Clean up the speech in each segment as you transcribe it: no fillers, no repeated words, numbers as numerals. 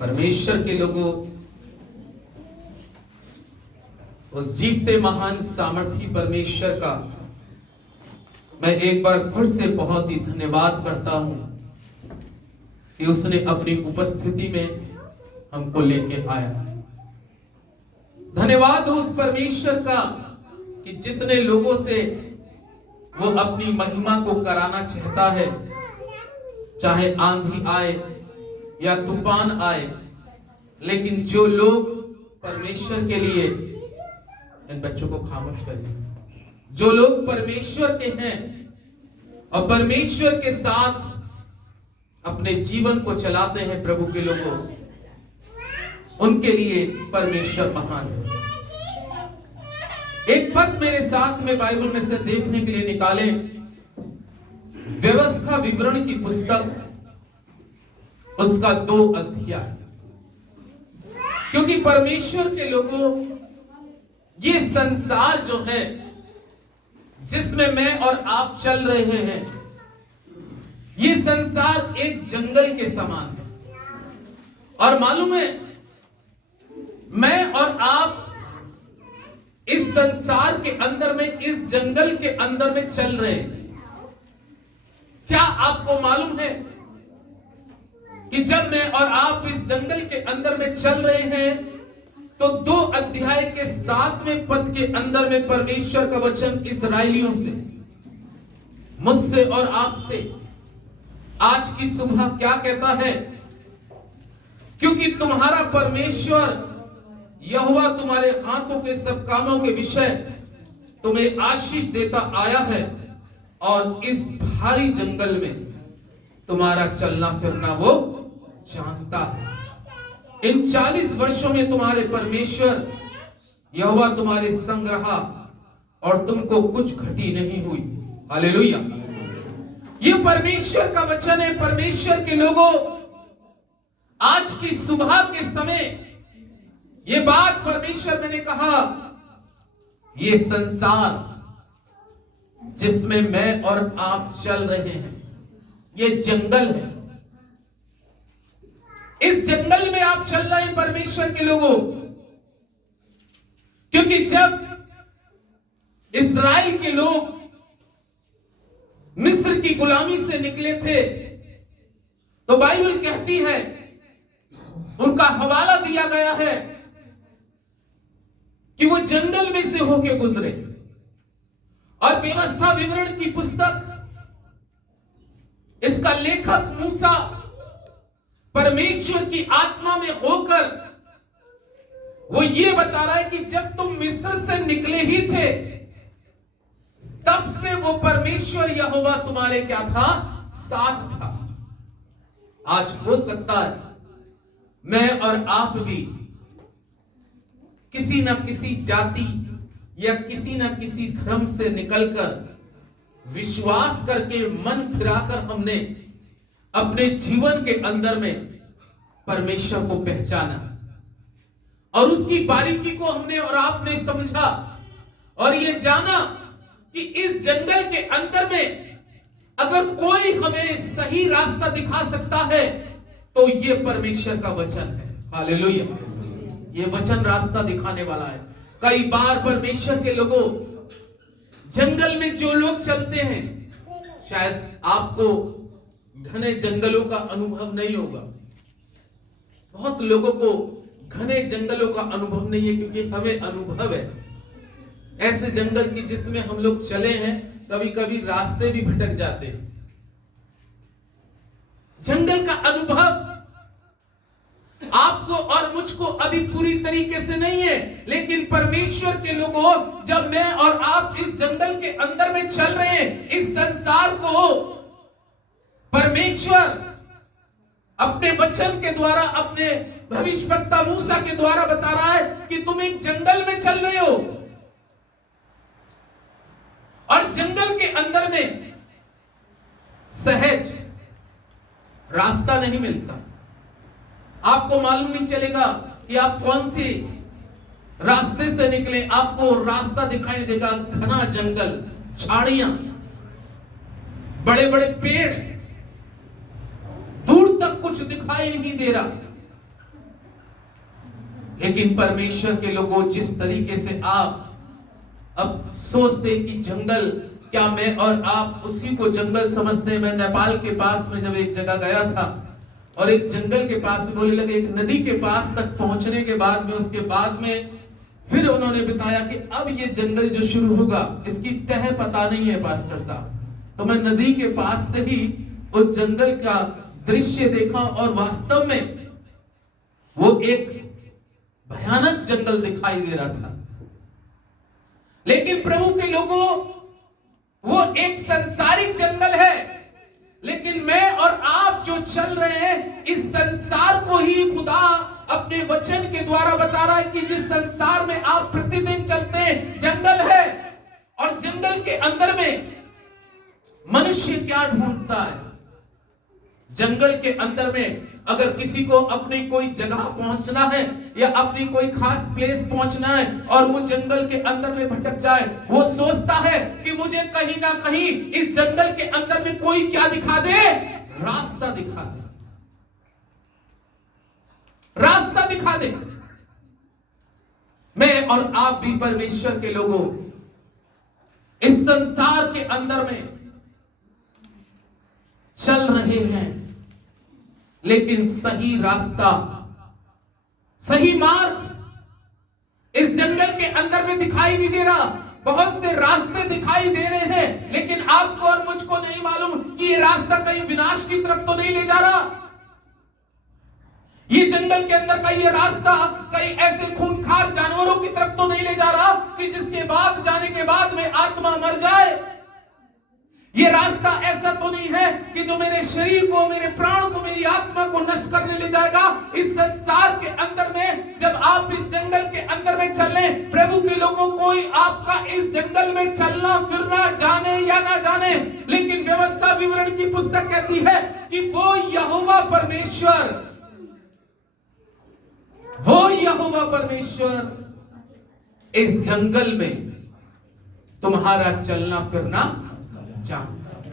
परमेश्वर के लोगों, उस जीवते महान सामर्थी परमेश्वर का मैं एक बार फिर से बहुत ही धन्यवाद करता हूं कि उसने अपनी उपस्थिति में हमको लेके आया। धन्यवाद हो उस परमेश्वर का कि जितने लोगों से वो अपनी महिमा को कराना चाहता है, चाहे आंधी आए या तूफान आए, लेकिन जो लोग परमेश्वर के लिए, इन बच्चों को खामोश करिए, जो लोग परमेश्वर के हैं और परमेश्वर के साथ अपने जीवन को चलाते हैं, प्रभु के लोगों, उनके लिए परमेश्वर महान है। एक पद मेरे साथ में बाइबल में से देखने के लिए निकालें, व्यवस्था विवरण की पुस्तक, उसका 2 अध्याय। क्योंकि परमेश्वर के लोगों, ये संसार जो है जिसमें मैं और आप चल रहे हैं, ये संसार एक जंगल के समान है। और मालूम है, मैं और आप इस संसार के अंदर में, इस जंगल के अंदर में चल रहे हैं। क्या आपको मालूम है कि जब मैं और आप इस जंगल के अंदर में चल रहे हैं, तो 2 अध्याय के 7वें पद के अंदर में परमेश्वर का वचन इस्राएलियों से, मुझसे और आपसे आज की सुबह क्या कहता है? क्योंकि तुम्हारा परमेश्वर यहोवा तुम्हारे हाथों के सब कामों के विषय तुम्हें आशीष देता आया है, और इस भारी जंगल में तुम्हारा चलना फिरना वो जानता है। इन 40 वर्षों में तुम्हारे परमेश्वर यहोवा तुम्हारे संग रहा और तुमको कुछ घटी नहीं हुई। हालेलुया। ये परमेश्वर का वचन है। परमेश्वर के लोगों, आज की सुबह के समय ये बात परमेश्वर मैंने कहा, ये संसार जिसमें मैं और आप चल रहे हैं, ये जंगल है। इस जंगल में आप चल रहे हैं परमेश्वर के लोगों, क्योंकि जब इस्राएल के लोग मिस्र की गुलामी से निकले थे, तो बाइबल कहती है, उनका हवाला दिया गया है कि वो जंगल में से होके गुजरे। और व्यवस्था विवरण की पुस्तक, इसका लेखक मूसा परमेश्वर की आत्मा में होकर वो ये बता रहा है कि जब तुम मिस्र से निकले ही थे, तब से वो परमेश्वर यहोवा तुम्हारे क्या था? साथ था। आज हो सकता है मैं और आप भी किसी न किसी जाति या किसी न किसी धर्म से निकलकर विश्वास करके मन फिराकर हमने अपने जीवन के अंदर में परमेश्वर को पहचाना और उसकी बारीकी को हमने और आपने समझा और ये जाना कि इस जंगल के अंदर में अगर कोई हमें सही रास्ता दिखा सकता है तो ये परमेश्वर का वचन है। हालेलुया। ये वचन रास्ता दिखाने वाला है। कई बार परमेश्वर के लोगों, जंगल में जो लोग चलते हैं, शायद आपको घने जंगलों का अनुभव नहीं होगा। बहुत लोगों को घने जंगलों का अनुभव नहीं है, क्योंकि हमें अनुभव है ऐसे जंगल की जिसमें हम लोग चले हैं, कभी कभी रास्ते भी भटक जाते हैं। जंगल का अनुभव आपको और मुझको अभी पूरी तरीके से नहीं है, लेकिन परमेश्वर के लोगों, जब मैं और आप इस जंगल के अंदर में चल रहे हैं, इस संसार को परमेश्वर अपने वचन के द्वारा, अपने भविष्यवक्ता मूसा के द्वारा बता रहा है कि तुम एक जंगल में चल रहे हो और जंगल के अंदर में सहज रास्ता नहीं मिलता। आपको मालूम नहीं चलेगा कि आप कौन सी रास्ते से निकले, आपको रास्ता दिखाई देगा घना जंगल, झाड़ियां, बड़े बड़े पेड़, दूर तक कुछ दिखाई नहीं दे रहा। लेकिन परमेश्वर के लोगों, जिस तरीके से आप अब सोचते कि जंगल, क्या मैं और आप उसी को जंगल समझते हैं। मैं नेपाल के पास में जब एक जगह गया था और एक जंगल के पास में, बोले लगे, एक नदी के पास तक पहुंचने के बाद में, उसके बाद में फिर उन्होंने बताया कि अब ये जंगल जो शुरू होगा इसकी तह पता नहीं है पास्टर साहब। तो मैं नदी के पास से ही उस जंगल का दृश्य देखा और वास्तव में वो एक भयानक जंगल दिखाई दे रहा था। लेकिन प्रभु के लोगों, वो एक संसारिक जंगल है, लेकिन मैं और आप जो चल रहे हैं, इस संसार को ही खुदा अपने वचन के द्वारा बता रहा है कि जिस संसार में आप प्रतिदिन चलते हैं जंगल है। और जंगल के अंदर में मनुष्य क्या ढूंढता है? जंगल के अंदर में अगर किसी को अपनी कोई जगह पहुंचना है या अपनी कोई खास प्लेस पहुंचना है और वो जंगल के अंदर में भटक जाए, वो सोचता है कि मुझे कहीं ना कहीं इस जंगल के अंदर में कोई क्या दिखा दे, रास्ता दिखा दे, रास्ता दिखा दे। मैं और आप भी परमेश्वर के लोगों इस संसार के अंदर में चल रहे हैं, लेकिन सही रास्ता, सही मार्ग इस जंगल के अंदर में दिखाई नहीं दे रहा। बहुत से रास्ते दिखाई दे रहे हैं, लेकिन आपको और मुझको नहीं मालूम कि ये रास्ता कहीं विनाश की तरफ तो नहीं ले जा रहा। ये जंगल के अंदर का ये रास्ता कहीं ऐसे खूंखार जानवरों की तरफ तो नहीं ले जा रहा कि जिसके बाद जाने के बाद में आत्मा मर जाए। ये रास्ता ऐसा तो नहीं है कि जो मेरे शरीर को, मेरे प्राण को, मेरी आत्मा को नष्ट करने ले जाएगा। इस संसार के अंदर में जब आप इस जंगल के अंदर में चले, प्रभु के लोगों, कोई आपका इस जंगल में चलना फिरना जाने या ना जाने, लेकिन व्यवस्था विवरण की पुस्तक कहती है कि वो यहोवा परमेश्वर, वो यहोवा परमेश्वर इस जंगल में तुम्हारा चलना फिरना जानता है।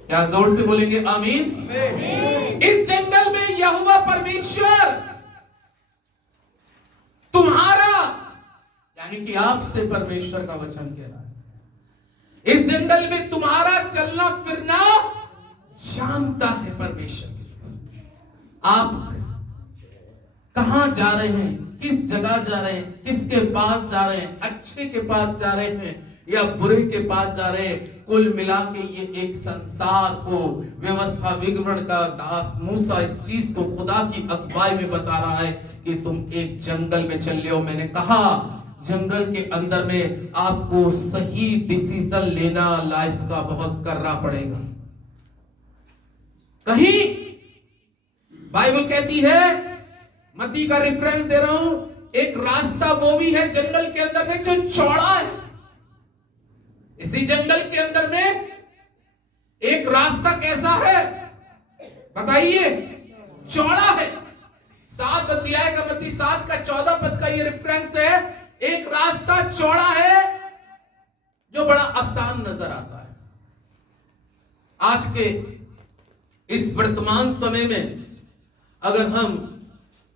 क्या जोर से बोलेंगे आमीन? इस जंगल में यहोवा परमेश्वर तुम्हारा, यानी कि आपसे परमेश्वर का वचन कह रहा है, इस जंगल में तुम्हारा चलना फिरना जानता है परमेश्वर। आप कहां जा रहे हैं, किस जगह जा रहे हैं, किसके पास जा रहे हैं, अच्छे के पास जा रहे हैं या बुरे के पास जा रहे हैं, कुल मिला के ये एक संसार को व्यवस्था विवरण का दास मूसा इस चीज को खुदा की अगुवाई में बता रहा है कि तुम एक जंगल में चल रहे हो। मैंने कहा जंगल के अंदर में आपको सही डिसीजन लेना लाइफ का बहुत करना पड़ेगा। कहीं बाइबल कहती है, मत्ती का रेफरेंस दे रहा हूं, एक रास्ता वो भी है जंगल के अंदर में जो चौड़ा है। इसी जंगल के अंदर में एक रास्ता कैसा है बताइए? चौड़ा है। 7 अध्याय का, मत्ती 7 का 14 पद का ये रेफरेंस है। एक रास्ता चौड़ा है जो बड़ा आसान नजर आता है। आज के इस वर्तमान समय में अगर हम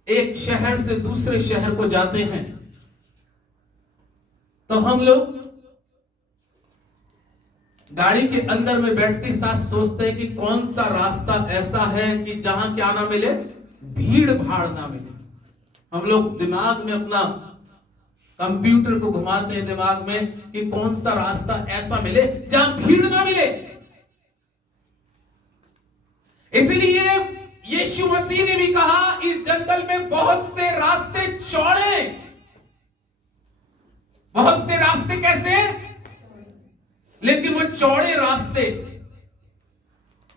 एक शहर से दूसरे शहर को जाते हैं तो हम लोग गाड़ी के अंदर में बैठते साथ सोचते हैं कि कौन सा रास्ता ऐसा है कि जहां क्या ना मिले, भीड़ भाड़ ना मिले। हम लोग दिमाग में अपना कंप्यूटर को घुमाते हैं दिमाग में कि कौन सा रास्ता ऐसा मिले जहां भीड़ ना मिले। इसलिए यीशु मसीह ने भी कहा इस जंगल में बहुत से रास्ते चौड़े, बहुत से रास्ते कैसे, लेकिन वो चौड़े रास्ते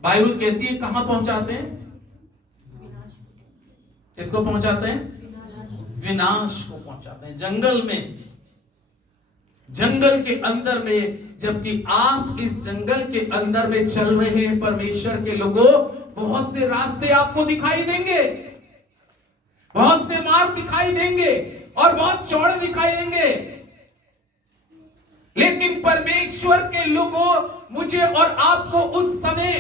बाइबल कहती है कहां पहुंचाते हैं? किसको पहुंचाते हैं? विनाश को पहुंचाते हैं। जंगल में, जंगल के अंदर में, जबकि आप इस जंगल के अंदर में चल रहे हैं परमेश्वर के लोगों, बहुत से रास्ते आपको दिखाई देंगे, बहुत से मार्ग दिखाई देंगे और बहुत चौड़े दिखाई देंगे। लेकिन परमेश्वर के लोगों, मुझे और आपको उस समय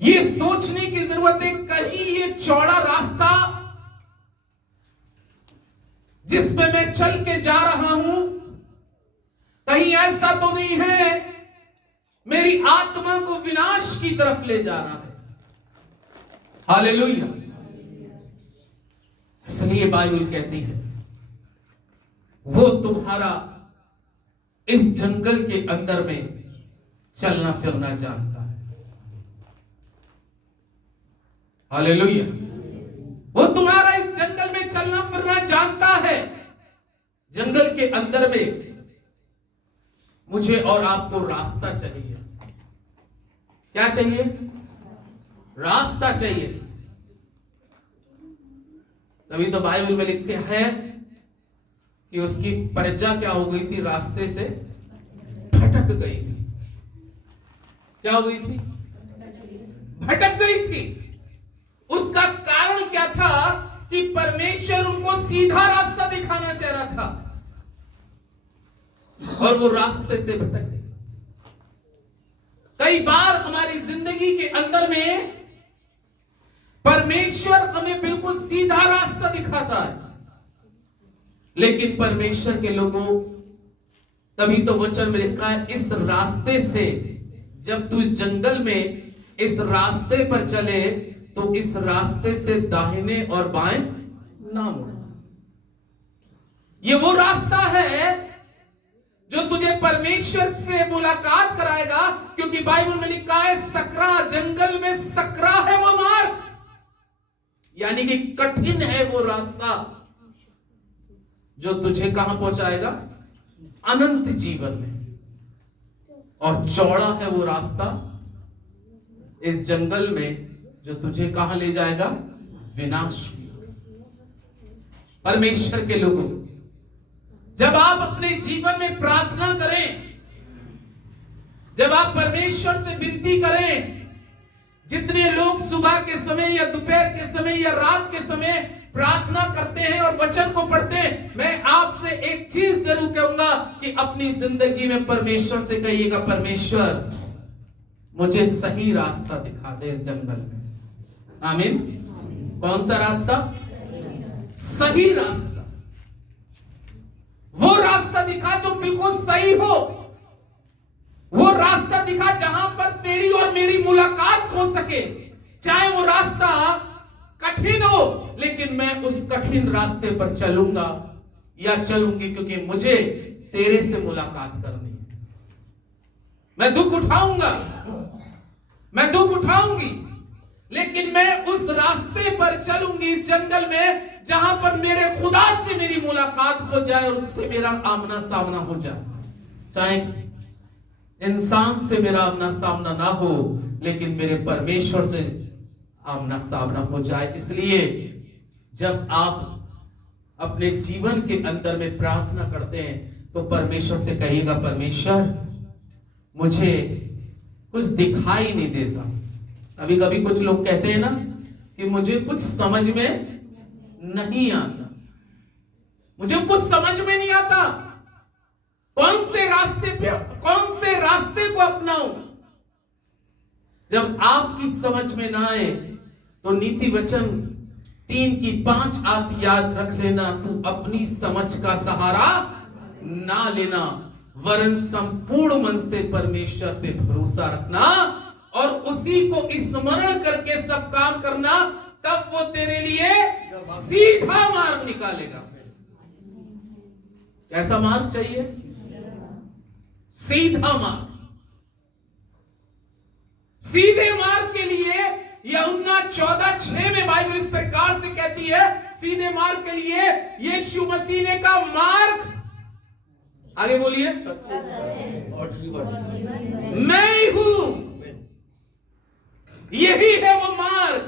ये सोचने की जरूरत है कहीं ये चौड़ा रास्ता चल के जा रहा हूं, कहीं ऐसा तो नहीं है मेरी आत्मा को विनाश की तरफ ले जा रहा है। हालेलुया। इसलिए बाइबल कहती है वो तुम्हारा इस जंगल के अंदर में चलना फिरना जानता है। हालेलुया। वो तुम्हारा इस जंगल में चलना फिरना जानता है। जंगल के अंदर में मुझे और आपको रास्ता चाहिए। क्या चाहिए? रास्ता चाहिए। तभी तो बाइबल में लिखे है कि उसकी प्रजा क्या हो गई थी? रास्ते से भटक गई थी। क्या हो गई थी? भटक गई थी। उसका कारण क्या था? कि परमेश्वर उनको सीधा रास्ता दिखाना चाह रहा था और वो रास्ते से भटक गए। कई बार हमारी जिंदगी के अंदर में परमेश्वर हमें बिल्कुल सीधा रास्ता दिखाता है, लेकिन परमेश्वर के लोगों, तभी तो वचन में लिखा है इस रास्ते से, जब तू इस जंगल में इस रास्ते पर चले तो इस रास्ते से दाहिने और बाएं ना मुड़। ये वो रास्ता है जो तुझे परमेश्वर से मुलाकात कराएगा, क्योंकि बाइबल में लिखा है सकरा, जंगल में सकरा है वो मार्ग, यानी कि कठिन है वो रास्ता जो तुझे कहां पहुंचाएगा? अनंत जीवन में। और चौड़ा है वो रास्ता इस जंगल में जो तुझे कहां ले जाएगा? विनाश की। परमेश्वर के लोगों, जब आप अपने जीवन में प्रार्थना करें, जब आप परमेश्वर से विनती करें, जितने लोग सुबह के समय या दोपहर के समय या रात के समय प्रार्थना करते हैं और वचन को पढ़ते हैं, मैं आपसे एक चीज जरूर कहूंगा कि अपनी जिंदगी में परमेश्वर से कहिएगा, परमेश्वर मुझे सही रास्ता दिखा दे इस जंगल में। आमीन। कौन सा रास्ता? सही रास्ता। वो रास्ता दिखा जो बिल्कुल सही हो। वो रास्ता दिखा जहां पर तेरी और मेरी मुलाकात हो सके। चाहे वो रास्ता कठिन हो, लेकिन मैं उस कठिन रास्ते पर चलूंगा या चलूंगी, क्योंकि मुझे तेरे से मुलाकात करनी है। मैं दुख उठाऊंगा, मैं दुख उठाऊंगी, लेकिन मैं उस रास्ते पर चलूंगी जंगल में जहां पर मेरे खुदा से मेरी मुलाकात हो जाए और उससे मेरा आमना सामना हो जाए। चाहे इंसान से मेरा आमना सामना ना हो, लेकिन मेरे परमेश्वर से आमना सामना हो जाए। इसलिए जब आप अपने जीवन के अंदर में प्रार्थना करते हैं तो परमेश्वर से कहिएगा, परमेश्वर मुझे कुछ दिखाई नहीं देता। कभी कभी कुछ लोग कहते हैं ना कि मुझे कुछ समझ में नहीं आता, मुझे कुछ समझ में नहीं आता, कौन से रास्ते को अपनाऊं। जब आपकी समझ में ना आए तो नीति वचन 3 की 5 आयत याद रख लेना, तू अपनी समझ का सहारा ना लेना, वरन संपूर्ण मन से परमेश्वर पे भरोसा रखना और उसी को स्मरण करके सब काम करना, तब वो तेरे लिए सीधा मार्ग निकालेगा। कैसा मार्ग चाहिए? सीधा मार्ग। सीधे मार्ग के लिए यूहन्ना 14:6 में बाइबल इस प्रकार से कहती है, सीधे मार्ग के लिए यीशु मसीह ने का मार्ग, आगे बोलिए, मैं ही हूं, यही है वो मार्ग।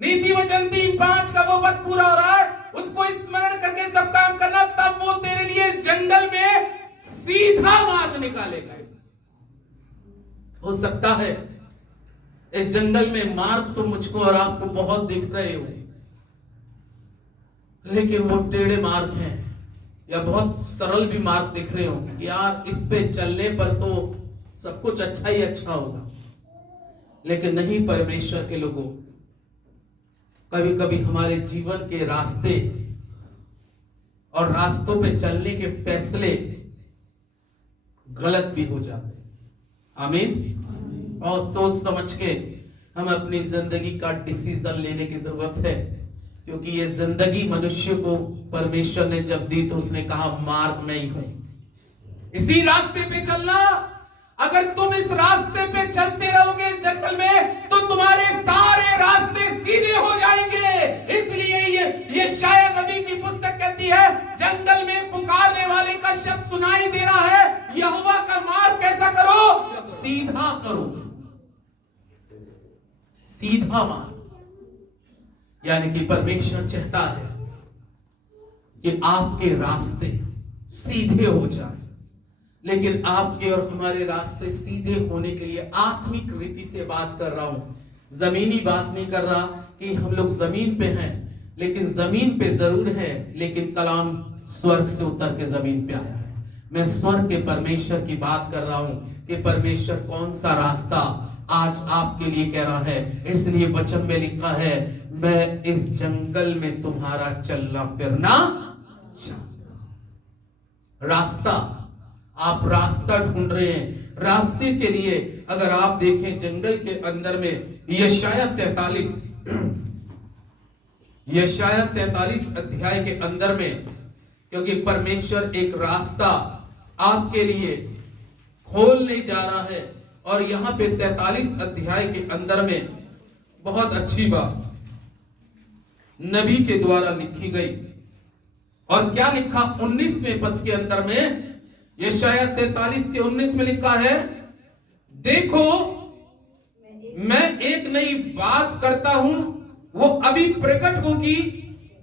नीति वचन 3:5 का वो वक्त पूरा हो रहा है, उसको स्मरण करके सब काम करना, तब वो तेरे लिए जंगल में सीधा मार्ग निकालेगा। हो सकता है इस जंगल में मार्ग तो मुझको और आपको बहुत दिख रहे हो, लेकिन वो टेढ़े मार्ग हैं, या बहुत सरल भी मार्ग दिख रहे हो, यार इस पे चलने पर तो सब कुछ अच्छा ही अच्छा होगा। लेकिन नहीं, परमेश्वर के लोगों, कभी कभी हमारे जीवन के रास्ते और रास्तों पे चलने के फैसले गलत भी हो जाते हैं। आमीन। और सोच समझ के हम अपनी जिंदगी का डिसीजन लेने की जरूरत है, क्योंकि ये जिंदगी मनुष्य को परमेश्वर ने जब दी तो उसने कहा मार्ग मैं ही हूं, इसी रास्ते पे चलना। अगर तुम इस रास्ते पे चलते रहोगे जंगल में, तो तुम्हारे सारे रास्ते सीधे हो जाएंगे। इसलिए ये शायद नबी की पुस्तक कहती है, जंगल में पुकारने वाले का शब्द सुनाई दे रहा है, यहोवा का मार्ग कैसा करो, सीधा करो, सीधा मार्ग। यानी कि परमेश्वर चाहता है कि आपके रास्ते सीधे हो जाए। लेकिन आपके और हमारे रास्ते सीधे होने के लिए आत्मिक रीति से बात कर रहा हूं, जमीनी बात नहीं कर रहा कि हम लोग जमीन पे हैं, लेकिन जमीन पे जरूर है, लेकिन कलाम स्वर्ग से उतर के जमीन पे आया है। मैं स्वर्ग के परमेश्वर की बात कर रहा हूं कि परमेश्वर कौन सा रास्ता आज आपके लिए कह रहा है। इसलिए वचन में लिखा है, मैं इस जंगल में तुम्हारा चलना फिरना चाहता हूं। रास्ता, आप रास्ता ढूंढ रहे हैं। रास्ते के लिए अगर आप देखें जंगल के अंदर में यशाया 43 अध्याय के अंदर में, क्योंकि परमेश्वर एक रास्ता आपके लिए खोलने जा रहा है। और यहां पे 43 अध्याय के अंदर में बहुत अच्छी बात नबी के द्वारा लिखी गई। और क्या लिखा 19वें पद के अंदर में, यशाया 43 के 19 में लिखा है, देखो मैं एक नई बात करता हूं, वो अभी प्रकट होगी,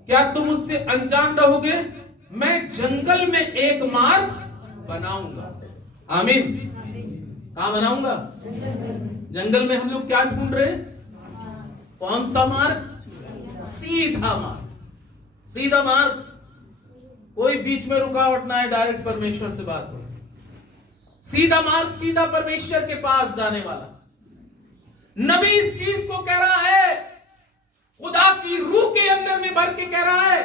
क्या तुम उससे अनजान रहोगे? मैं जंगल में एक मार्ग बनाऊंगा। आमीन। कहां बनाऊंगा? जंगल में हम लोग क्या ढूंढ रहे हैं? कौन सा मार्ग? सीधा मार्ग। सीधा मार्ग, कोई बीच में रुकावट ना है, डायरेक्ट परमेश्वर से बात हो। सीधा मार्ग, सीधा परमेश्वर के पास जाने वाला। नबी इस चीज को कह रहा है, खुदा की रूह के अंदर में भर के कह रहा है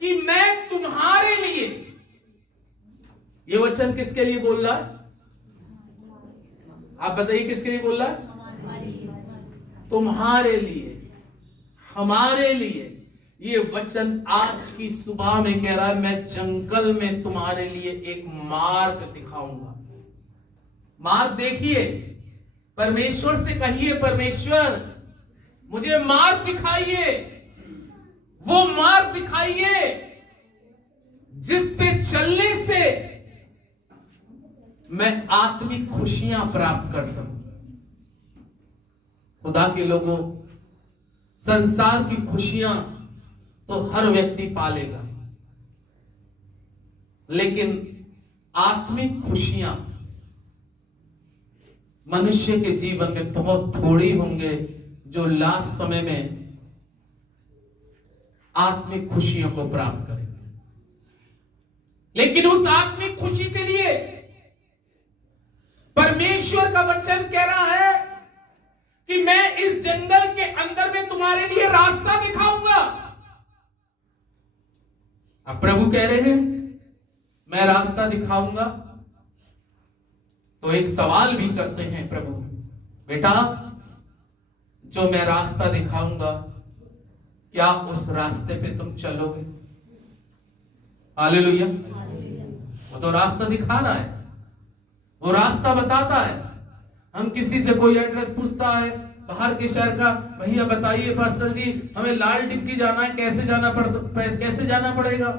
कि मैं तुम्हारे लिए, ये वचन किसके लिए बोल रहा है? आप बताइए किसके लिए बोल रहा है? तुम्हारे लिए, हमारे लिए। ये वचन आज की सुबह में कह रहा है, मैं जंगल में तुम्हारे लिए एक मार्ग दिखाऊंगा। मार्ग देखिए, परमेश्वर से कहिए, परमेश्वर मुझे मार्ग दिखाइए, वो मार्ग दिखाइए जिस पे चलने से मैं आत्मिक खुशियां प्राप्त कर सकूं। खुदा के लोगों, संसार की खुशियां तो हर व्यक्ति पालेगा, लेकिन आत्मिक खुशियां मनुष्य के जीवन में बहुत थोड़ी होंगे जो लास्ट समय में आत्मिक खुशियों को प्राप्त करेंगे। लेकिन उस आत्मिक खुशी के लिए परमेश्वर का वचन कह रहा है कि मैं इस जंगल के अंदर में तुम्हारे लिए रास्ता दिखाऊंगा। अब प्रभु कह रहे हैं मैं रास्ता दिखाऊंगा, तो एक सवाल भी करते हैं प्रभु, बेटा जो मैं रास्ता दिखाऊंगा, क्या उस रास्ते पे तुम चलोगे? हालेलुया। वो तो रास्ता दिखा रहा है, वो रास्ता बताता है। हम किसी से कोई एड्रेस पूछता है बाहर के शहर का, भैया बताइए पास्टर जी हमें लाल डिग्गी जाना है, कैसे जाना पड़ेगा?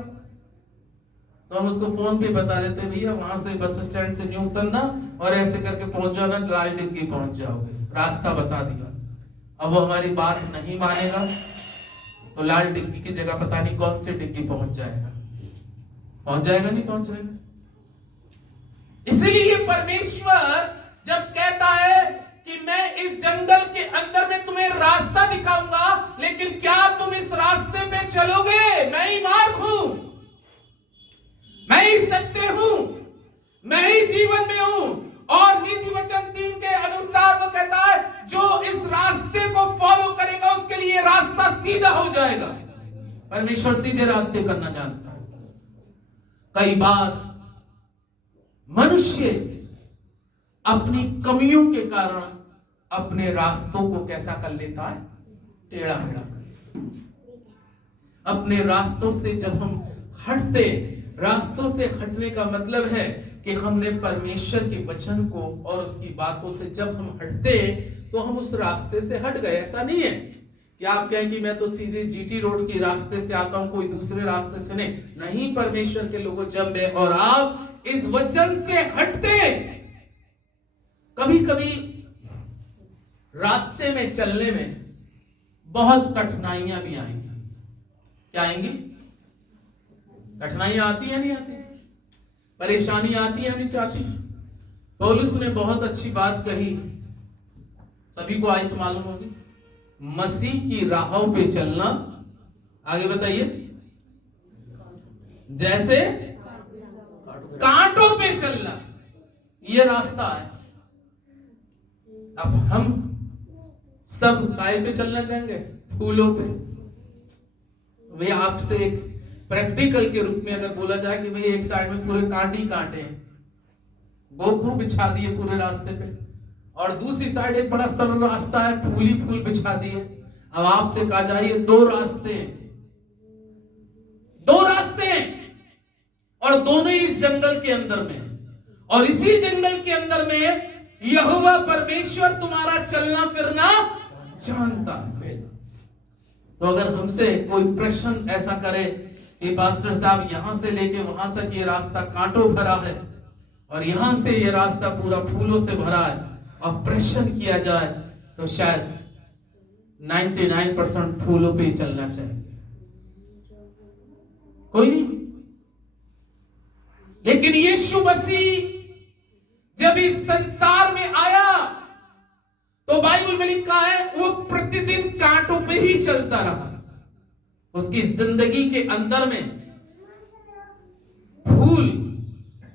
तो हम उसको फोन पे बता देते हैं, भैया वहां से बस स्टैंड से न्यू उतरना और ऐसे करके पहुंच जाना, लाल डिग्गी पहुंच जाओगे। रास्ता बता दिया। अब वो हमारी बात नहीं मानेगा तो लाल डिग्गी की जगह पता नहीं कौन सी डिग्गी पहुंच जाएगा, नहीं पहुंच जाएगा। इसलिए परमेश्वर जब कहता है कि मैं इस जंगल के अंदर में तुम्हें रास्ता दिखाऊंगा, लेकिन क्या तुम इस रास्ते पे चलोगे? मैं ही मार्ग हूं, मैं ही सत्य हूं, मैं ही जीवन में हूं। और नीति वचन 3 के अनुसार वो कहता है जो इस रास्ते को फॉलो करेगा उसके लिए रास्ता सीधा हो जाएगा। परमेश्वर सीधे रास्ते करना जानता है। कई बार मनुष्य अपनी कमियों के कारण अपने रास्तों को कैसा कर लेता है, टेढ़ा मेढ़ा कर। अपने रास्तों से जब हम हटते, रास्तों से हटने का मतलब है कि हमने परमेश्वर के वचन को और उसकी बातों से जब हम हटते तो हम उस रास्ते से हट गए। ऐसा नहीं है कि आप कहें कि मैं तो सीधे जीटी रोड के रास्ते से आता हूं, कोई दूसरे रास्ते से नहीं। परमेश्वर के लोगों, जब मैं और आप इस वचन से हटते, कभी कभी रास्ते में चलने में बहुत कठिनाइयां भी आएंगी। क्या आएंगी? कठिनाइयां आती है, नहीं आती? परेशानी आती है, नहीं चाहती? पौलुस ने बहुत अच्छी बात कही, सभी को आयत मालूम होगी, मसीह की राहों पे चलना, आगे बताइए, जैसे कांटों पे चलना, ये रास्ता है। अब हम सब काय पे चलना चाहेंगे? फूलों पे। भाई आपसे एक प्रैक्टिकल के रूप में अगर बोला जाए कि भाई एक साइड में पूरे कांटे ही कांटे हैं, गोखरू बिछा दिए पूरे रास्ते पे, और दूसरी साइड एक बड़ा सरल रास्ता है, फूल ही फूल बिछा दिए। अब आपसे कहा जाए ये दो रास्ते और दोनों इस जंगल के अंदर में, और इसी जंगल के अंदर में यहोवा परमेश्वर तुम्हारा चलना फिरना जानता है। तो अगर हमसे कोई प्रश्न ऐसा करे कि पास्टर साहब यहां से लेके वहां तक ये रास्ता कांटों भरा है और यहां से ये रास्ता पूरा फूलों से भरा है, और प्रश्न किया जाए तो शायद 99% फूलों पे ही चलना चाहिए, कोई नहीं। लेकिन यीशु मसीह जब इस संसार में आया तो बाइबल में लिखा है वो प्रतिदिन कांटों पे ही चलता रहा। उसकी जिंदगी के अंदर में फूल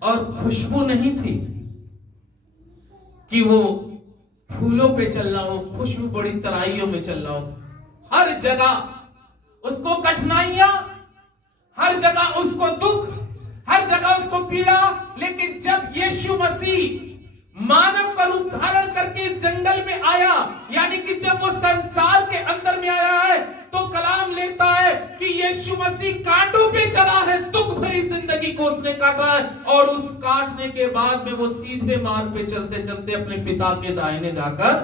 और खुशबू नहीं थी कि वो फूलों पे चल रहा हो, खुशबू बड़ी तराइयों में चल रहा हो। हर जगह उसको कठिनाइयां, हर जगह उसको दुख, हर जगह उसको पीड़ा। लेकिन जब यीशु मसीह मानव का रूप धारण करके इस जंगल में आया, यानी कि जब वो संसार के अंदर में आया है, तो कलाम लेता है कि यीशु मसीह कांटों पे चला है, दुख भरी जिंदगी को उसने काटा है, और उस काटने के बाद में वो सीधे मार्ग पे चलते चलते अपने पिता के दाहिने जाकर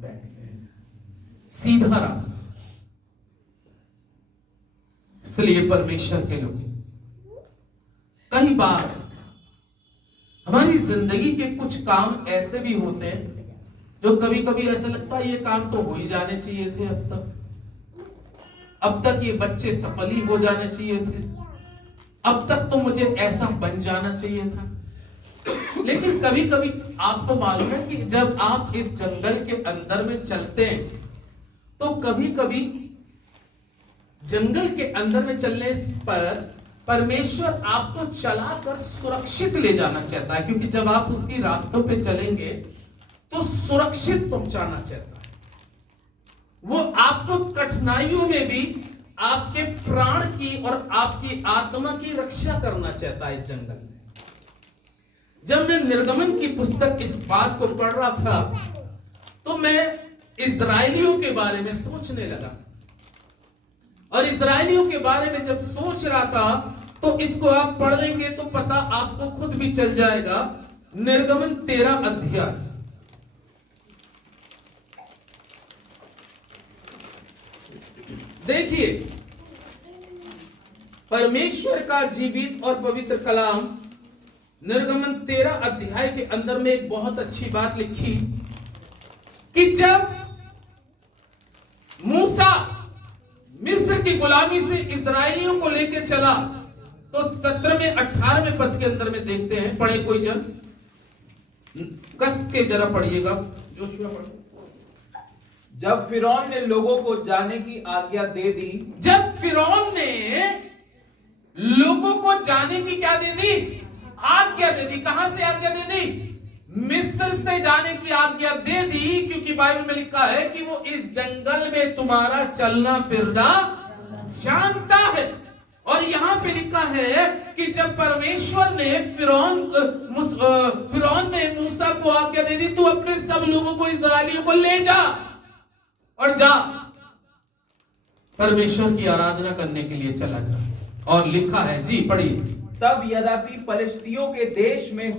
बैठ गए। सीधा रास्ता। इसलिए परमेश्वर के लोग, कई बार हमारी जिंदगी के कुछ काम ऐसे भी होते हैं जो कभी कभी ऐसा लगता है ये काम तो हो ही जाने चाहिए थे, अब तक ये बच्चे सफल ही हो जाने चाहिए थे, अब तक तो मुझे ऐसा बन जाना चाहिए था। लेकिन कभी कभी आपको मालूम है कि जब आप इस जंगल के अंदर में चलते हैं तो कभी कभी जंगल के अंदर में चलने पर परमेश्वर आपको चलाकर सुरक्षित ले जाना चाहता है, क्योंकि जब आप उसकी रास्तों पे चलेंगे तो सुरक्षित पहुंचाना चाहता है। वो आपको कठिनाइयों में भी आपके प्राण की और आपकी आत्मा की रक्षा करना चाहता है इस जंगल में। जब मैं निर्गमन की पुस्तक इस बात को पढ़ रहा था तो मैं इजराइलियों के बारे में सोचने लगा, और इजराइलियों के बारे में जब सोच रहा था तो इसको आप पढ़ लेंगे तो पता आपको खुद भी चल जाएगा। निर्गमन 13 अध्याय, देखिए परमेश्वर का जीवित और पवित्र कलाम निर्गमन 13 अध्याय के अंदर में एक बहुत अच्छी बात लिखी कि जब मूसा मिस्र की गुलामी से इजराइलियों को लेकर चला तो 17वें 18वें पद के अंदर में देखते हैं, पढ़े कोई जन, कस के जरा पढ़िएगा, जोशुआ पढ़ो। जब फिरौन ने लोगों को जाने की आज्ञा दे दी, जब फिरौन ने लोगों को जाने की क्या दे दी? आज्ञा दे दी। कहां से आज्ञा दे दी? मिस्र से जाने की आज्ञा दे दी, क्योंकि बाइबल में लिखा है कि वो इस जंगल में तुम्हारा चलना फिरना जानता है। और यहां पे लिखा है कि जब परमेश्वर ने फिरौन ने मूसा को आज्ञा दे दी, तू अपने सब लोगों को, इस्राएलियों को ले जा और जा परमेश्वर की आराधना करने के लिए चला जा। और लिखा है, जी पढ़िए। तब यद्यपि फलिस्तियों के देश में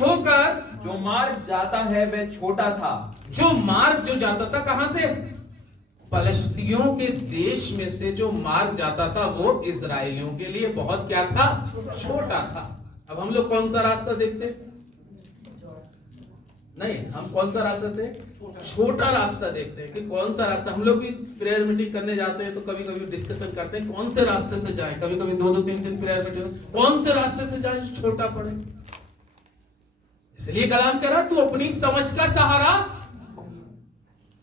होकर जो मार्ग जाता है वह छोटा था। जो मार्ग जो जाता था कहां से? फलिस्तियों के देश में से जो मार्ग जाता था वो इजराइलियों के लिए बहुत क्या था? छोटा था। अब हम लोग कौन सा रास्ता देखते? नहीं, हम कौन सा रास्ता थे? छोटा रास्ता देखते हैं कि कौन सा रास्ता। हम लोग भी प्रेयर मीटिंग करने जाते हैं तो कभी कभी डिस्कशन करते हैं कौन से रास्ते से जाएं। कभी कभी 2-2 3-3 प्रेयर मीटिंग, कौन से रास्ते से जाएं जो छोटा पड़े। इसलिए कलाम कह रहा, तू अपनी समझ का सहारा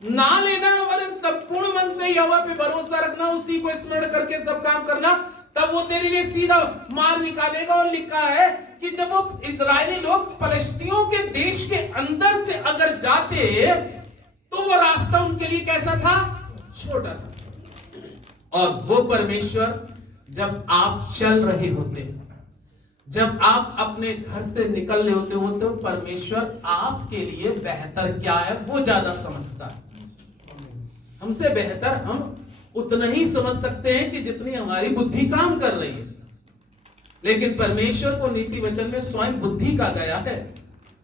ना लेना, वरन संपूर्ण मन से यहोवा पे भरोसा रखना, उसी को स्मरण करके सब काम करना, तब वो तेरे लिए सीधा मार्ग निकालेगा। और लिखा है कि जब वो इजरायली लोग फलिस्तियों के देश के अंदर से अगर जाते तो वो रास्ता उनके लिए कैसा था? छोटा था। और वो परमेश्वर जब आप चल रहे होते, जब आप अपने घर से निकल रहे होते हो, तो परमेश्वर आपके लिए बेहतर क्या है वो ज्यादा समझता है। हमसे बेहतर हम उतना ही समझ सकते हैं कि जितनी हमारी बुद्धि काम कर रही है। लेकिन परमेश्वर को नीति वचन में स्वयं बुद्धि कहा गया है,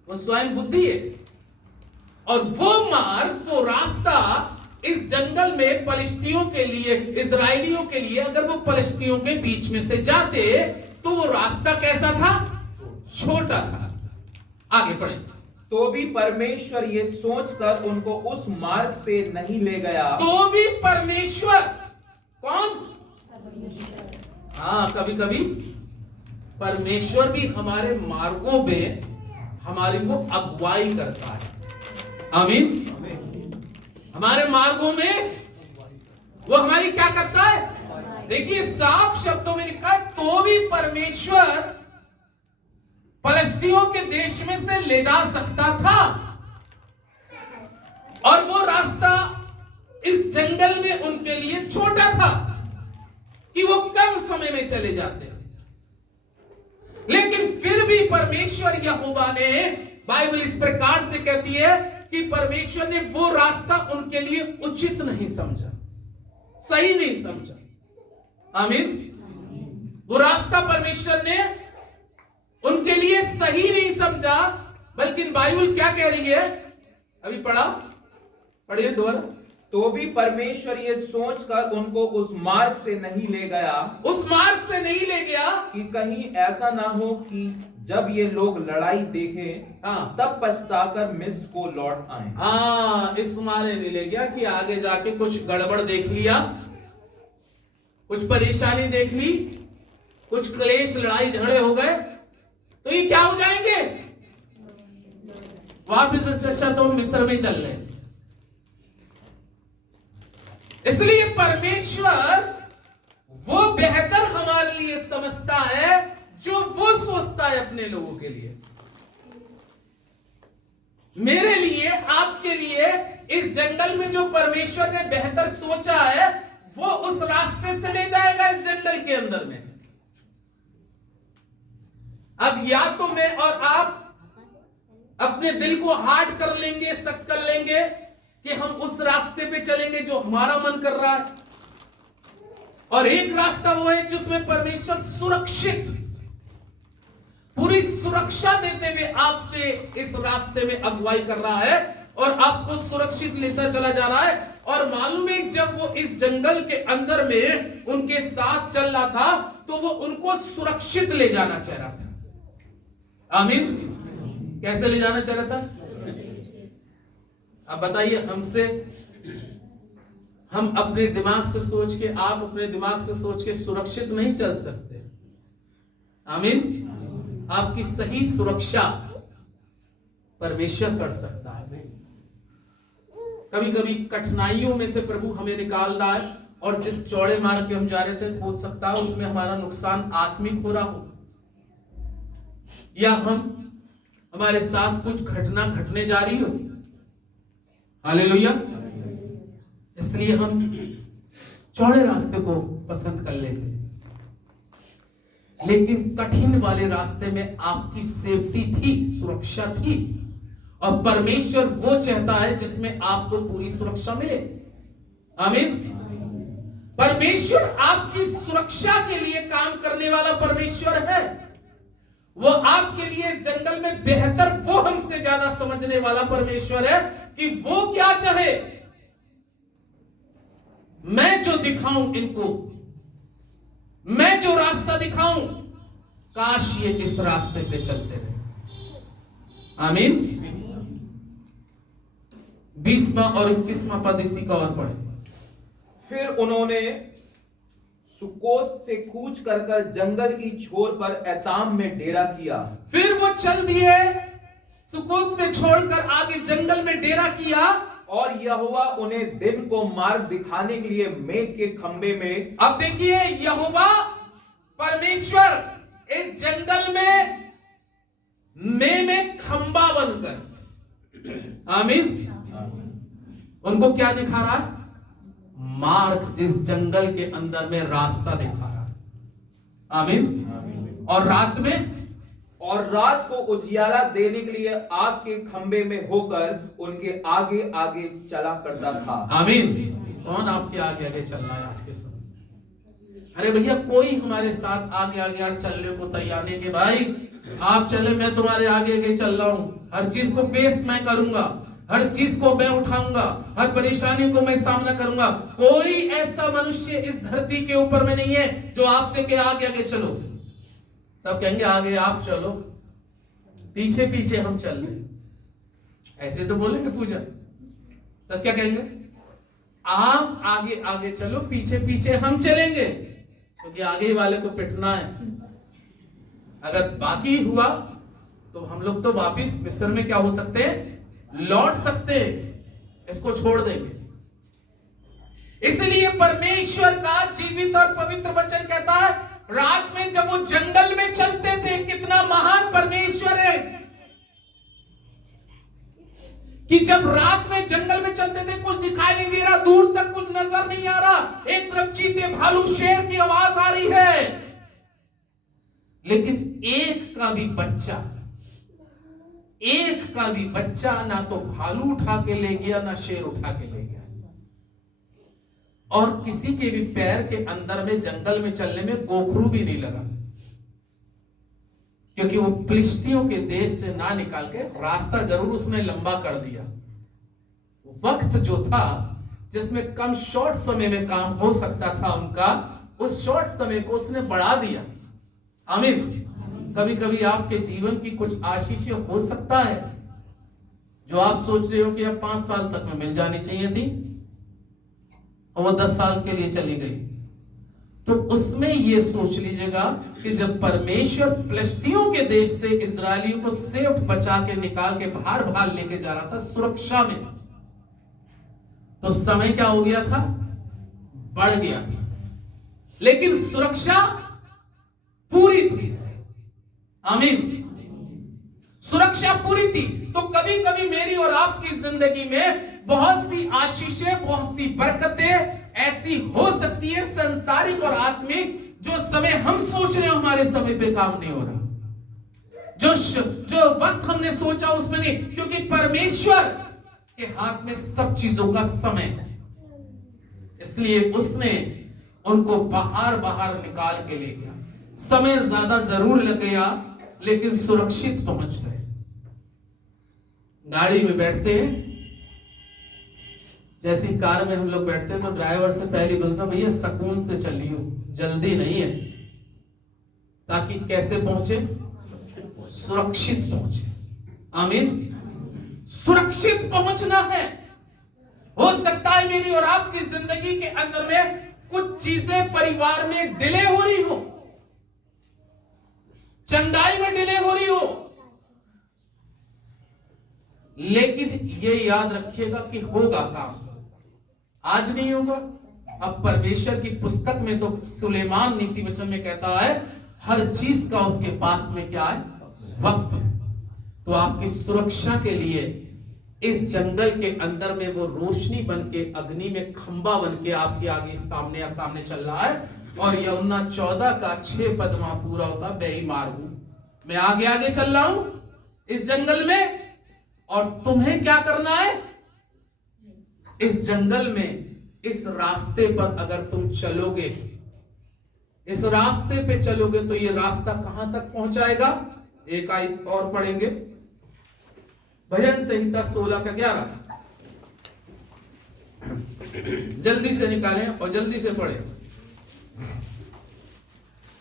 वो स्वयं बुद्धि है। और वो मार्ग, वो रास्ता इस जंगल में फलिस्तियों के लिए, इजराइलियों के लिए, अगर वो फलिस्तियों के बीच में से जाते तो वो रास्ता कैसा था? छोटा था। आगे पढ़ें। तो भी परमेश्वर ये सोचकर उनको उस मार्ग से नहीं ले गया। तो भी परमेश्वर, कौन? हाँ, कभी कभी परमेश्वर भी हमारे मार्गों में हमारी को अगुवाई करता है। आमीन। हमारे मार्गों में वो हमारी क्या करता है? देखिए साफ शब्दों में लिखा है, तो भी परमेश्वर फलिस्तियों के देश में से ले जा सकता था। और वो रास्ता इस जंगल में उनके लिए छोटा था कि वो कम समय में चले जाते। लेकिन फिर भी परमेश्वर यहोवा ने, बाइबल इस प्रकार से कहती है कि परमेश्वर ने वो रास्ता उनके लिए उचित नहीं समझा, सही नहीं समझा। आमीन। वो रास्ता परमेश्वर ने उनके लिए सही नहीं समझा, बल्कि बाइबल क्या कह रही है? अभी पढ़िए दोबारा। तो भी परमेश्वर ये सोचकर उनको उस मार्ग से नहीं ले गया, उस मार्ग से नहीं ले गया कि कहीं ऐसा ना हो कि जब ये लोग लड़ाई देखें तब पछताकर मिस्र को लौट आए। हाँ, इस मारे नहीं ले गया कि आगे जाके कुछ गड़बड़ देख लिया, कुछ परेशानी देख ली, कुछ क्लेश, लड़ाई झगड़े हो गए तो ये क्या हो जाएंगे? वापिस इससे अच्छा तो हम मिस्र में चल रहे। इसलिए परमेश्वर वो बेहतर हमारे लिए समझता है जो वो सोचता है अपने लोगों के लिए। मेरे लिए, आपके लिए इस जंगल में जो परमेश्वर ने बेहतर सोचा है वो उस रास्ते से ले जाएगा इस जंगल के अंदर में। अब या तो मैं और आप अपने दिल को हार्ड कर लेंगे, सख्त कर लेंगे कि हम उस रास्ते पे चलेंगे जो हमारा मन कर रहा है, और एक रास्ता वो है जिसमें परमेश्वर सुरक्षित, पूरी सुरक्षा देते हुए आपके इस रास्ते में अगुवाई कर रहा है और आपको सुरक्षित लेता चला जा रहा है। और मालूम है जब वो इस जंगल के अंदर में उनके साथ चल रहा था तो वो उनको सुरक्षित ले जाना चाह रहा था। आमीन। कैसे ले जाना चाह रहा था? अब बताइए, हमसे, हम अपने दिमाग से सोच के, आप अपने दिमाग से सोच के सुरक्षित नहीं चल सकते। आमीन। आपकी सही सुरक्षा परमेश्वर कर सकता है। कभी कभी कठिनाइयों में से प्रभु हमें निकाल रहा है, और जिस चौड़े मार्ग पे हम जा रहे थे हो सकता है उसमें हमारा नुकसान आत्मिक हो रहा हो, या हमारे साथ कुछ घटना घटने जा रही हो। हालेलुया। इसलिए हम चौड़े रास्ते को पसंद कर लेते, लेकिन कठिन वाले रास्ते में आपकी सेफ्टी थी, सुरक्षा थी, और परमेश्वर वो चाहता है जिसमें आपको पूरी सुरक्षा मिले। आमीन। परमेश्वर आपकी सुरक्षा के लिए काम करने वाला परमेश्वर है। वो आपके लिए जंगल में बेहतर, वो हमसे ज्यादा समझने वाला परमेश्वर है कि वो क्या चाहे। मैं जो दिखाऊं इनको, मैं जो रास्ता दिखाऊं, काश ये इस रास्ते पे चलते रहे। आमीन। 20वां और 21वां पद इसी का और पढ़े। फिर उन्होंने सुकोत से कूच कर जंगल की छोर पर एताम में डेरा किया। फिर वो चल दिए, सुकोत से छोड़कर आगे जंगल में डेरा किया। और यहोवा उन्हें दिन को मार्ग दिखाने के लिए मेघ के खंबे में, अब देखिए, यहोवा परमेश्वर इस जंगल में खंबा बनकर, आमीन, उनको क्या दिखा रहा है? मार्ग, इस जंगल के अंदर में रास्ता दिखा रहा है। आमीन। और रात को उजियाला देने के लिए आग के खंबे में होकर उनके आगे आगे चला करता था। आमीन। कौन आपके आगे आगे चल रहा है आज के समय? अरे भैया, कोई हमारे साथ आगे आगे आज चलने को तैयार नहीं कि भाई आप चले, मैं तुम्हारे आगे आगे चल रहा हूं, हर चीज को फेस मैं करूंगा, हर चीज को मैं उठाऊंगा, हर परेशानी को मैं सामना करूंगा। कोई ऐसा मनुष्य इस धरती के ऊपर में नहीं है जो आपसे के आगे आगे चलो। सब कहेंगे आगे आप चलो, पीछे पीछे हम चल रहे। ऐसे तो बोलेंगे पूजा, सब क्या कहेंगे? आप आगे आगे चलो, पीछे पीछे हम चलेंगे, क्योंकि आगे वाले को पिटना है। अगर बाकी हुआ तो हम लोग तो वापिस मिस्र में क्या हो सकते हैं? लौट सकते हैं, इसको छोड़ देंगे। इसलिए परमेश्वर का जीवित और पवित्र वचन कहता है, रात में जब वो जंगल में चलते थे, कितना महान परमेश्वर है कि जब रात में जंगल में चलते थे, कुछ दिखाई नहीं दे रहा, दूर तक कुछ नजर नहीं आ रहा, एक तरफ चीते भालू शेर की आवाज आ रही है, लेकिन एक का भी बच्चा ना तो भालू उठा के ले गया, ना शेर उठा के ले गया। और किसी के भी पैर के अंदर में जंगल में चलने में गोखरू भी नहीं लगा, क्योंकि वो फिलिस्तियों के देश से ना निकाल के रास्ता जरूर उसने लंबा कर दिया। वक्त जो था जिसमें कम शॉर्ट समय में काम हो सकता था उनका, उस शॉर्ट समय को उसने बढ़ा दिया। आमीन। कभी कभी आपके जीवन की कुछ आशीषें हो सकता है जो आप सोच रहे हो कि अब 5 साल तक में मिल जानी चाहिए थी, और वो 10 साल के लिए चली गई। तो उसमें ये सोच लीजिएगा कि जब परमेश्वर फिलिस्तियों के देश से इस्राएलियों को सेफ बचा के निकाल के बाहर लेके जा रहा था सुरक्षा में, तो समय क्या हो गया था? बढ़ गया था, लेकिन सुरक्षा पूरी थी। आमीन। सुरक्षा पूरी थी। तो कभी कभी मेरी और आपकी जिंदगी में बहुत सी आशीषें, बहुत सी बरकतें ऐसी हो सकती है, संसारिक और आत्मिक, जो समय हम सोच रहे हैं हमारे समय पे काम नहीं हो रहा, जो वक्त हमने सोचा उसमें नहीं, क्योंकि परमेश्वर के हाथ में सब चीजों का समय है। इसलिए उसने उनको बाहर निकाल के ले गया। समय ज्यादा जरूर लग गया, लेकिन सुरक्षित पहुंच गए। गाड़ी में बैठते हैं, जैसी कार में हम लोग बैठते हैं तो ड्राइवर से पहले बोलता, भैया सुकून से चलियो, जल्दी नहीं है, ताकि कैसे पहुंचे? सुरक्षित पहुंचे। आमीन। सुरक्षित पहुंचना है। हो सकता है मेरी और आपकी जिंदगी के अंदर में कुछ चीजें परिवार में डिले हो रही हो, चंगाई में डिले हो रही हो, लेकिन ये याद रखिएगा कि होगा काम, आज नहीं होगा। अब परमेश्वर की पुस्तक में तो सुलेमान नीति वचन में कहता है, हर चीज का उसके पास में क्या है? वक्त। तो आपकी सुरक्षा के लिए इस जंगल के अंदर में वो रोशनी बन के, अग्नि में खंबा बन के आपके आगे सामने चल रहा है। और यूहन्ना 14 का 6 पद वहां पूरा होता, मैं ही मारूं, मैं आगे आगे चल रहा हूं इस जंगल में, और तुम्हें क्या करना है? इस जंगल में, इस रास्ते पर अगर तुम चलोगे, इस रास्ते पे चलोगे तो ये रास्ता कहां तक पहुंचाएगा? एक आयत और पढ़ेंगे, भजन संहिता 16 का 11। जल्दी से निकालें और जल्दी से पढ़ें।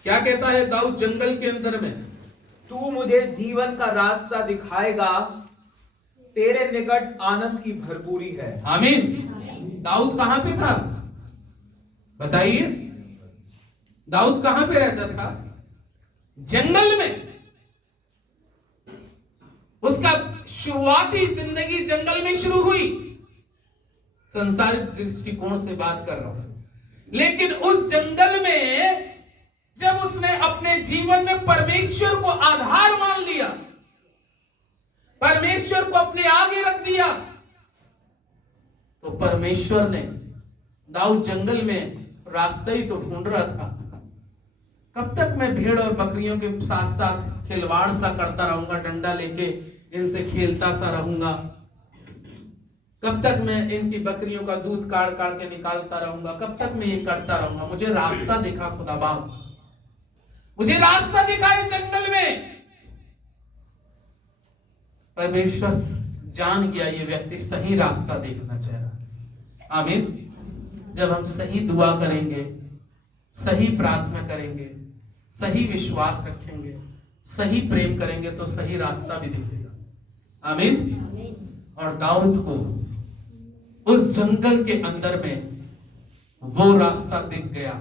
क्या कहता है दाऊद जंगल के अंदर में? तू मुझे जीवन का रास्ता दिखाएगा, तेरे निकट आनंद की भरपूरी है। आमीन। दाऊद कहां पे था बताइए? दाऊद कहां पे रहता था? जंगल में। उसका शुरुआती जिंदगी जंगल में शुरू हुई। संसारिक दृष्टिकोण से बात कर रहा हूं। लेकिन उस जंगल में जब उसने अपने जीवन में परमेश्वर को आधार मान लिया, परमेश्वर को अपने आगे रख दिया, तो परमेश्वर ने, दाऊद जंगल में रास्ता ही तो ढूंढ रहा था। कब तक मैं भेड़ और बकरियों के साथ साथ खिलवाड़ सा करता रहूंगा, डंडा लेके इनसे खेलता सा रहूंगा? कब तक मैं इनकी बकरियों का दूध काढ़ काढ़ के निकालता रहूंगा? कब तक मैं ये करता रहूंगा? मुझे रास्ता दिखा खुदा बाप, मुझे रास्ता दिखा इस जंगल में। परमेश्वर जान गया ये व्यक्ति सही रास्ता देखना चाह रहा है। आमीन। जब हम सही दुआ करेंगे, सही प्रार्थना करेंगे, सही विश्वास रखेंगे, सही प्रेम करेंगे, तो सही रास्ता भी दिखेगा। आमीन। और दाऊद को उस जंगल के अंदर में वो रास्ता दिख गया।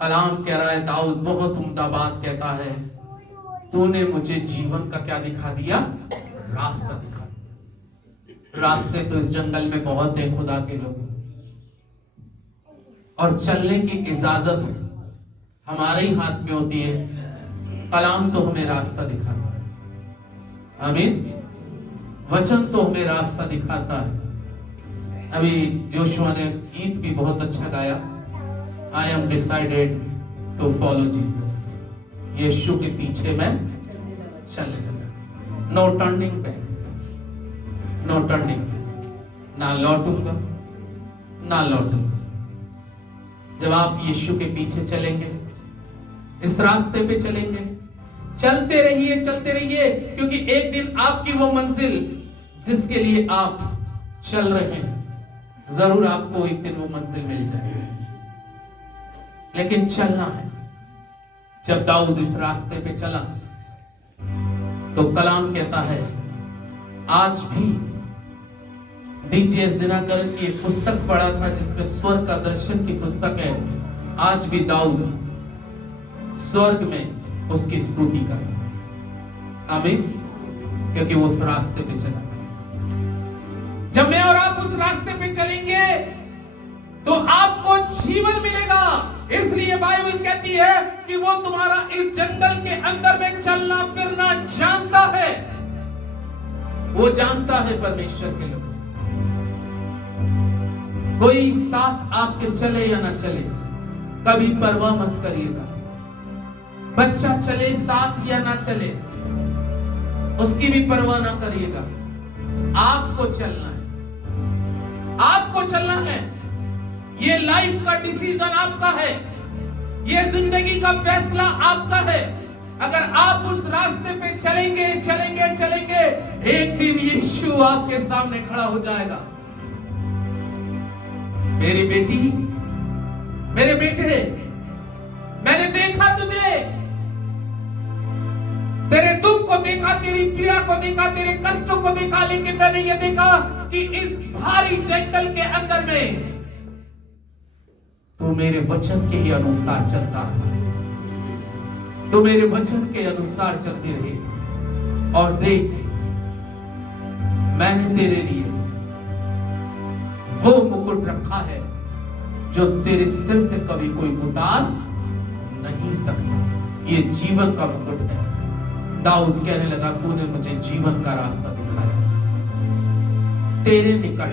कलाम कह रहा है, दाऊद बहुत उम्दा बात कहता है, तूने मुझे जीवन का क्या दिखा दिया? रास्ता दिखा दिया। रास्ते तो इस जंगल में बहुत है खुदा के लोगों, और चलने की इजाजत हमारे ही हाथ में होती है। कलाम तो हमें रास्ता दिखाता है। आमीन। वचन तो हमें रास्ता दिखाता है। अभी जोशुआ ने गीत भी बहुत अच्छा गाया, I am decided to follow Jesus. यीशु के पीछे मैं चलने लगा। No turning back, no turning back. ना लौटूंगा ना लौटूंगा। जब आप यीशु के पीछे चलेंगे, इस रास्ते पे चलेंगे, चलते रहिए, क्योंकि एक दिन आपकी वो मंजिल जिसके लिए आप चल रहे हैं, जरूर आपको एक दिन वो मंजिल मिल जाएगी। लेकिन चलना है। जब दाऊद इस रास्ते पे चला तो कलाम कहता है, आज भी डीजीएस दिनाकर की एक पुस्तक पढ़ा था जिसमें स्वर्ग का दर्शन की पुस्तक है। आज भी दाऊद स्वर्ग में उसकी स्तुति कर रहा है। आमीन। क्योंकि वो उस रास्ते पे चला। जब मैं और आप उस रास्ते पे चलेंगे तो आपको जीवन मिलेगा। इसलिए बाइबल कहती है कि वो तुम्हारा इस जंगल के अंदर में चलना फिरना जानता है। वो जानता है परमेश्वर के लोग। कोई साथ आपके चले या ना चले, कभी परवाह मत करिएगा। बच्चा चले साथ या ना चले, उसकी भी परवाह ना करिएगा। आपको चलना है, आपको चलना है। ये लाइफ का डिसीजन आपका है, ये जिंदगी का फैसला आपका है। अगर आप उस रास्ते पे चलेंगे, एक दिन यीशु आपके सामने खड़ा हो जाएगा। मेरी बेटी, मेरे बेटे, मैंने देखा तुझे, तेरे दुख को देखा, तेरी पीड़ा को देखा, तेरे कष्टों को देखा, लेकिन मैंने ये देखा कि इस भारी जंगल के अंदर में तू मेरे वचन के ही अनुसार चलता रहा। तू मेरे वचन के अनुसार चलती रही। और देख, मैंने तेरे लिए वो मुकुट रखा है जो तेरे सिर से कभी कोई उतार नहीं सकता। ये जीवन का मुकुट है। दाऊद कहने लगा, तूने मुझे जीवन का रास्ता दिखाया। तेरे निकट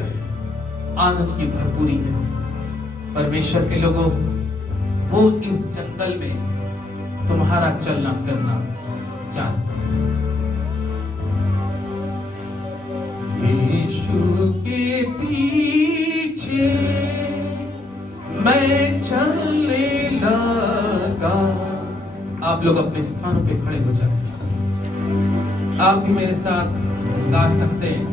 आनंद की भरपूरी है। परमेश्वर के लोगों, वो इस जंगल में तुम्हारा चलना फिरना जानता है। यीशु के पीछे मैं चलने लगा। आप लोग अपने स्थानों पे खड़े हो जाए। आप भी मेरे साथ गा सकते हैं।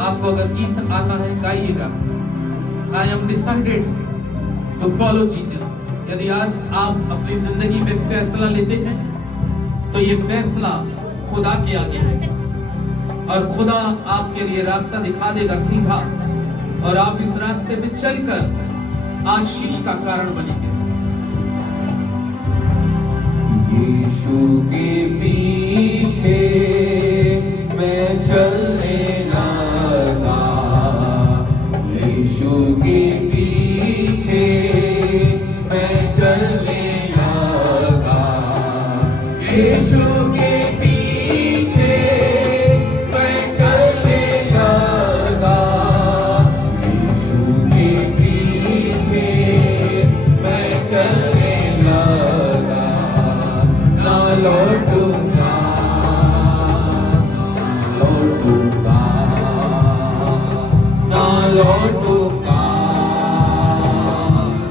आपको अगर गीत आता है गाइएगा। I am decided to follow Jesus। यदि आज आप अपनी जिंदगी में फैसला लेते हैं तो ये फैसला खुदा के आगे है और खुदा आपके लिए रास्ता दिखा देगा सीधा, और आप इस रास्ते पे चलकर आशीष का कारण बनेंगे। यीशु के पीछे मैं चलने लगा। यीशु के पीछे मैं चलने लगा। यीशु के पीछे मैं चलने लगा। यीशु के पीछे मैं चलने लगा। ना लौटूंगा, लौटूंगा, ना लौटूंगा,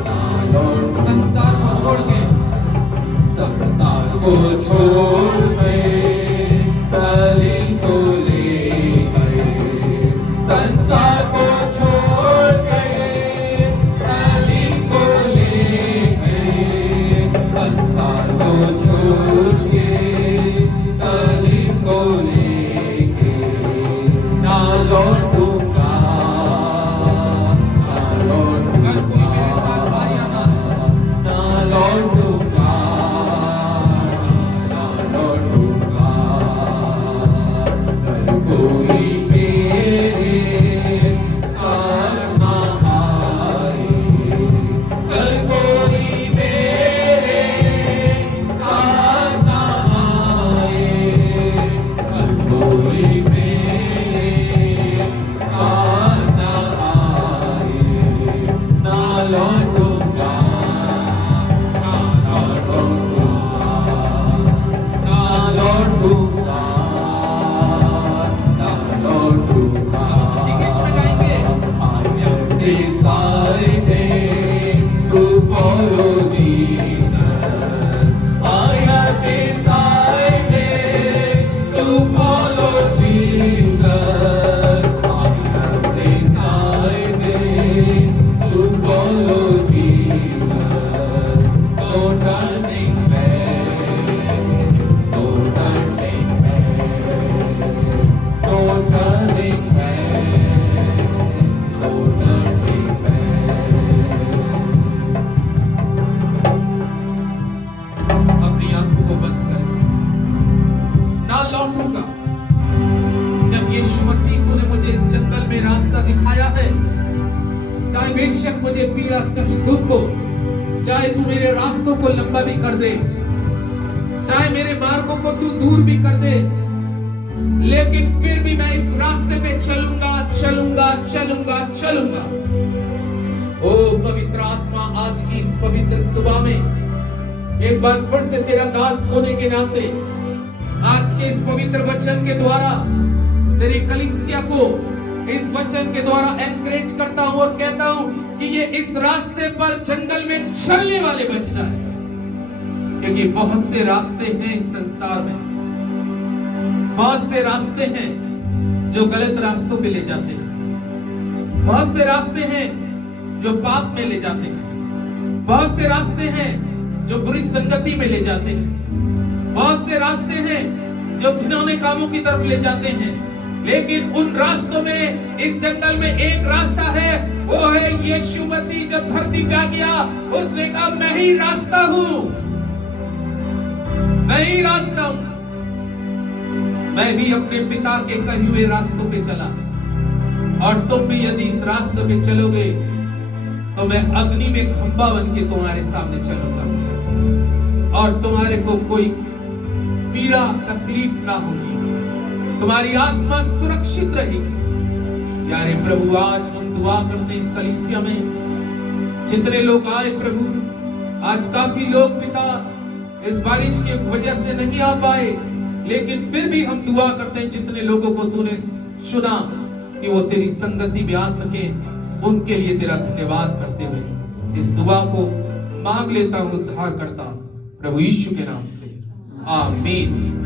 ना लौट। संसार को छोड़ के, संसार को छोड़ के सलीम को ले गए। संसार को छोड़ के सलीम को ले गए। संसार को छोड़ के सलीम को ले गए। ना लौटूंगा, ना लौटूंगा। कोई मेरे साथ आया ना, ना लौटूंगा, ना लौटूंगा। अगर कोई मेरे साथ ना आए, अगर कोई मेरे साथ ना आए, अगर कोई मेरे साथ ना आए, ना लौटूंगा, ना लौटूंगा, ना लौटूंगा, ना लौटूंगा। इंग्लिश में गाएंगे। I am decided to follow Jesus। I am decided to follow Jesus। I am decided to follow Jesus। No turning back, no turning back, no turning back, no turning back। अपनी आंखों को बंद करें। ना लौटूंगा। जब यीशु मसीह तूने मुझे इस जंगल में रास्ता दिखाया है, चाहे बेशक मुझे पीड़ा कष्ट दुख हो, चाहे तू मेरे रास्तों को लंबा भी कर दे, चाहे मेरे मार्गों को तू दूर भी कर दे, लेकिन फिर भी मैं इस रास्ते पे चलूंगा, चलूंगा, चलूंगा, चलूंगा। ओ पवित्र आत्मा, आज की इस पवित्र सुबह में एक बार फिर से तेरा दास होने के नाते आज के इस पवित्र वचन के द्वारा तेरी कलीसिया को इस वचन के द्वारा एनकरेज करता हूं और कहता हूं कि ये इस रास्ते पर जंगल में चलने वाले बन जाए, क्योंकि बहुत से रास्ते हैं इस संसार में, बहुत से रास्ते हैं जो गलत रास्तों पे ले जाते हैं, बहुत से रास्ते हैं जो पाप में ले जाते हैं, बहुत से रास्ते हैं जो बुरी संगति में ले जाते हैं, बहुत से रास्ते हैं जो घिनौने कामों की तरफ ले जाते हैं। लेकिन उन रास्तों में, इस जंगल में एक रास्ता है, वो है यीशु मसीह जब धरती पे आ गया, उसने कहा मैं ही रास्ता हूं, मैं ही रास्ता हूं। मैं भी अपने पिता के कहे हुए रास्तों पे चला, और तुम भी यदि इस रास्ते पे चलोगे तो मैं अग्नि में खंभा बन के तुम्हारे सामने चलूंगा, और तुम्हारे को कोई पीड़ा तकलीफ ना होगी, तुम्हारी आत्मा सुरक्षित रहेगी। प्यारे प्रभु, आज हम दुआ करते हैं इस कलीसिया में जितने लोग आए प्रभु, आज काफी लोग पिता इस बारिश की वजह से नहीं आ पाए, लेकिन फिर भी हम दुआ करते हैं जितने लोगों को तूने चुना कि वो तेरी संगति में आ सके, उनके लिए तेरा धन्यवाद करते हुए इस दुआ को मांग लेता हूं उद्धार करता प्रभु यीशु के नाम से, आमीन।